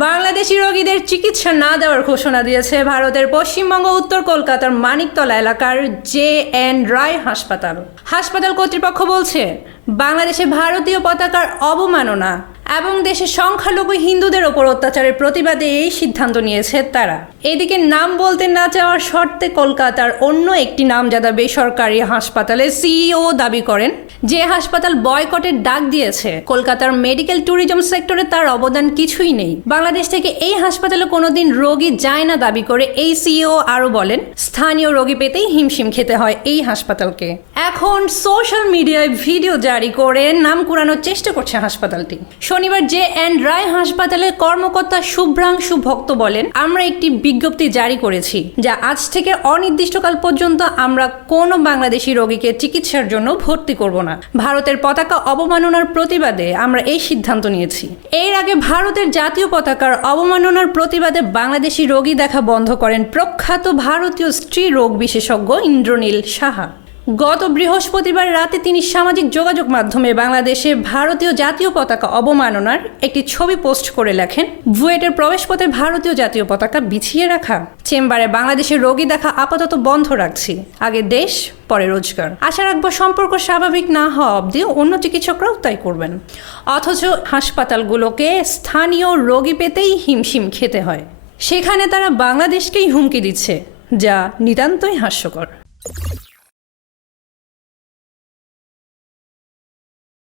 বাংলাদেশি রোগীদের চিকিৎসা না দেওয়ার ঘোষণা দিয়েছে ভারতের পশ্চিমবঙ্গ, উত্তর কলকাতার মানিকতলা এলাকার জে এন রায় হাসপাতাল। হাসপাতাল কর্তৃপক্ষ বলছে, বাংলাদেশে ভারতীয় পতাকার অবমাননা এবং দেশের সংখ্যালঘু হিন্দুদের ওপর অত্যাচারের প্রতিবাদে এই সিদ্ধান্ত নিয়েছে তারা। এদিকে নাম বলতে না চাওয়ার শর্তে কলকাতার অন্য একটি নামজাদা বেসরকারি হাসপাতালে সিইও দাবি করেন যে হাসপাতাল বয়কটের ডাক দিয়েছে, কলকাতার মেডিকেল ট্যুরিজম সেক্টরে তার অবদান কিছুই নেই। বাংলাদেশ থেকে এই হাসপাতালে কোনোদিন রোগী যায় না দাবি করে এই সিও আরও বলেন, স্থানীয় রোগী পেতেই হিমশিম খেতে হয় এই হাসপাতালকে। এখন সোশ্যাল মিডিয়ায় ভিডিও জারি করে নাম কুড়ানোর চেষ্টা করছে হাসপাতালটি। শনিবার জে এন রায় হাসপাতালের কর্মকর্তা শুভ্রাংশু ভক্ত বলেন, আমরা একটি বিজ্ঞপ্তি জারি করেছি, যা আজ থেকে অনির্দিষ্টকাল পর্যন্ত আমরা কোনো বাংলাদেশি রোগীকে চিকিৎসার জন্য ভর্তি করব না। ভারতের পতাকা অবমাননার প্রতিবাদে আমরা এই সিদ্ধান্ত নিয়েছি। এর আগে ভারতের জাতীয় পতাকার অবমাননার প্রতিবাদে বাংলাদেশি রোগী দেখা বন্ধ করেন প্রখ্যাত ভারতীয় স্ত্রী রোগ বিশেষজ্ঞ ইন্দ্রনীল সাহা। গত বৃহস্পতিবার রাতে তিনি সামাজিক যোগাযোগ মাধ্যমে বাংলাদেশে ভারতীয় জাতীয় পতাকা অবমাননার একটি ছবি পোস্ট করে লেখেন, বুয়েটের প্রবেশপথে ভারতীয় জাতীয় পতাকা বিছিয়ে রাখা, চেম্বারে বাংলাদেশের রোগী দেখা আপাতত বন্ধ রাখছি, আগে দেশ, পরে রোজগার। আশা রাখব সম্পর্ক স্বাভাবিক না হওয়া অবধি অন্য চিকিৎসকরাও তাই করবেন। অথচ হাসপাতালগুলোকে স্থানীয় রোগী পেতেই হিমশিম খেতে হয়। সেখানে তারা বাংলাদেশকেই হুমকি দিচ্ছে, যা নিতান্তই হাস্যকর।